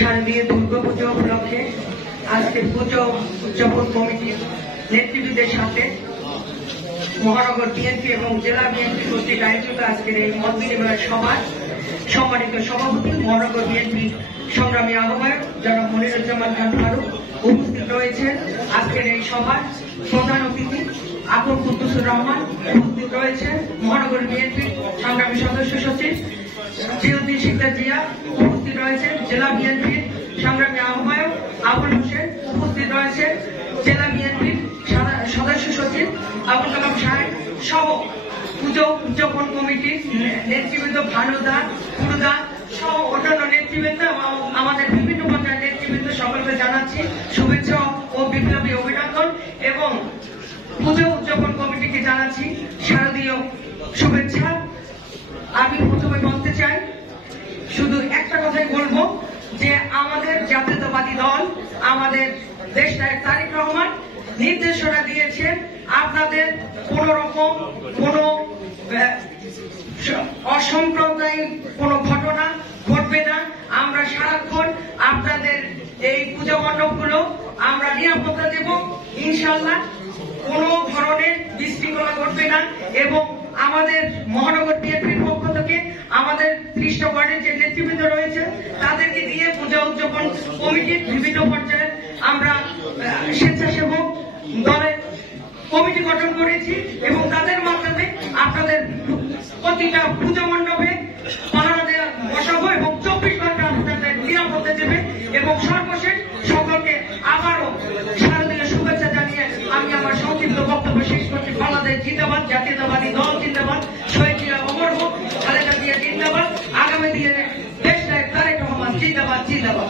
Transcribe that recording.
শারদীয় দুর্গাপুজো উপলক্ষে আজকে পুজো উদযাপন কমিটির নেতৃবৃন্দের সাথে মহানগর বিএনপি এবং জেলা বিএনপি কর্তৃক আয়োজিত আজকের এই মত বিনিময় সভায় সম্মানিত সভাপতি মহানগর বিএনপি সংগ্রামী আহ্বায়ক জনাব মনিরুজ্জামান খান ফারুক উপস্থিত রয়েছেন। আজকের এই সভায় প্রধান অতিথি আবুল কুদ্দুসুর রহমান উপস্থিত রয়েছেন। মহানগর বিএনপি সংগ্রামী সদস্য সচিব জিউদ্দিন শিকদার জিয়া উপস্থিত রয়েছেন। জেলা বিএনপির সংগ্রামী আহ্বায়ক আবুল হোসেন উপস্থিত রয়েছেন। জেলা বিএনপির সদস্য সচিব আবুল কালাম সাহেব সহ পুজো উদযাপন কমিটির নেতৃবৃন্দ ভানুদা পুরুদা সহ অন্যান্য নেতৃবৃন্দ এবং আমাদের বিভিন্ন পর্যায়ের নেতৃবৃন্দ সকলকে জানাচ্ছি শুভেচ্ছা ও বিপ্লবী অভিনন্দন এবং পুজো উদযাপন কমিটিকে জানাচ্ছি শারদীয় শুভেচ্ছা। আমি প্রথমে বলতে চাই, শুধু একটা কথাই বলবো যে আমাদের জাতীয়তাবাদী দল আমাদের দেশনায়ক তারেক রহমান নির্দেশনা দিয়েছেন আপনাদের কোন রকম কোন অসাম্প্রদায়িক কোন ঘটনা ঘটবে না। আমরা সারাক্ষণ আপনাদের এই পূজা মণ্ডপগুলো আমরা নিরাপত্তা দেব ইনশাল্লাহ। কোন ধরনের বিশৃঙ্খলা ঘটবে না এবং আমাদের মহানগর বিএনপির পক্ষ থেকে আমাদের ৩০ ওয়ার্ডের যে নেতৃবৃন্দ রয়েছে তাদেরকে দিয়ে পূজা উদযাপন কমিটির বিভিন্ন পর্যায়ে আমরা স্বেচ্ছাসেবক দলের কমিটি গঠন করেছি এবং তাদের মাধ্যমে আপনাদের প্রতিটা পূজা মণ্ডপে পাহারা দেওয়া বসাবো এবং ২৪ ঘন্টা আপনাদের নিরাপত্তা দেবে। এবং সর্বশেষ সকলকে আবারও শারদীয় শুভেচ্ছা জানিয়ে আমি আমার সংক্ষিপ্ত বক্তব্য শেষ করছি। বাংলাদেশ জিন্দাবাদ, জাতীয়তাবাদী দল জিন্দাবাদ, শহীদরা অমর হোক, খালেদা জিয়া জিন্দাবাদ, আগামী দিনে দেশনায়ক তারেক রহমান জিন্দাবাদ জিন্দাবাদ।